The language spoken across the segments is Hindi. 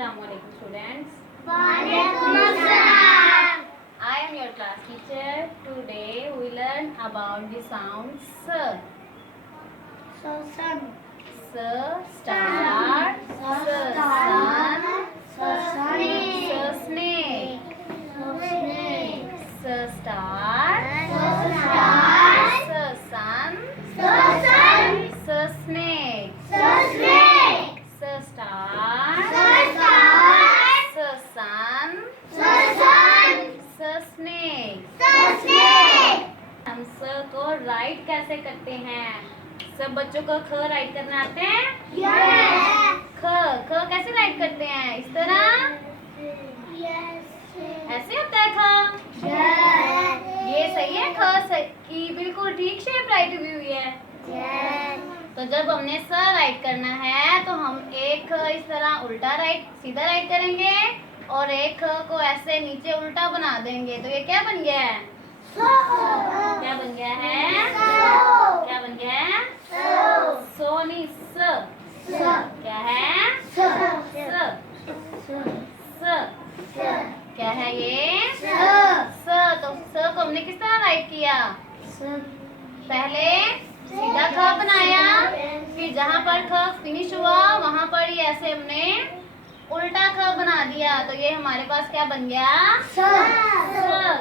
Assalamualaikum students. Waalaikumsalam. I am your class teacher. Today we learn about the sound S. So sun. S star. S sun. So snake. S snake. So snake. S star. So star. S sun. So sun. S snake. So snake. S star. So star. S sun. So sun. S snake. So snake. हम स को राइट कैसे करते हैं? सब बच्चों को ख राइट करना आते हैं? Yes. ख ख कैसे राइट करते हैं? इस तरह Yes. ऐसे होता है ख। Yes. ये सही है ख की बिल्कुल ठीक शेप राइट हुई हुई है। Yes. तो जब हमने स राइट करना है तो हम एक ख इस तरह उल्टा राइट सीधा राइट करेंगे और एक ख को ऐसे नीचे उल्टा बना देंगे। तो ये क्या बन गया है? So. क्या बन गया है? So. क्या बन गया है? So. सोनी स So. क्या है? So. स So. स So. क्या है ये? So. स तो स को हमने किस तरह राइट किया? So. पहले सीधा ख बनाया, फिर जहाँ पर ख फिनिश हुआ वहाँ पर ही ऐसे हमने उल्टा ख बना दिया। तो ये हमारे पास क्या बन गया? So. स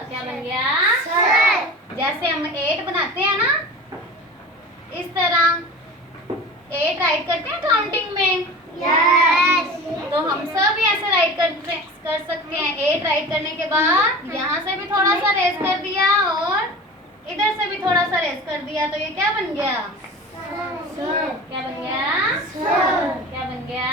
क्या बन गया? So. जैसे हम 8 बनाते हैं ना, इस तरह 8 राइट करते हैं काउंटिंग में। Yes. तो हम सब भी ऐसे राइट कर सकते हैं। 8 राइट करने के बाद यहाँ से भी थोड़ा सा रेस कर दिया और इधर से भी थोड़ा सा रेस कर दिया। तो ये क्या बन गया? So. क्या बन गया? So. क्या बन गया?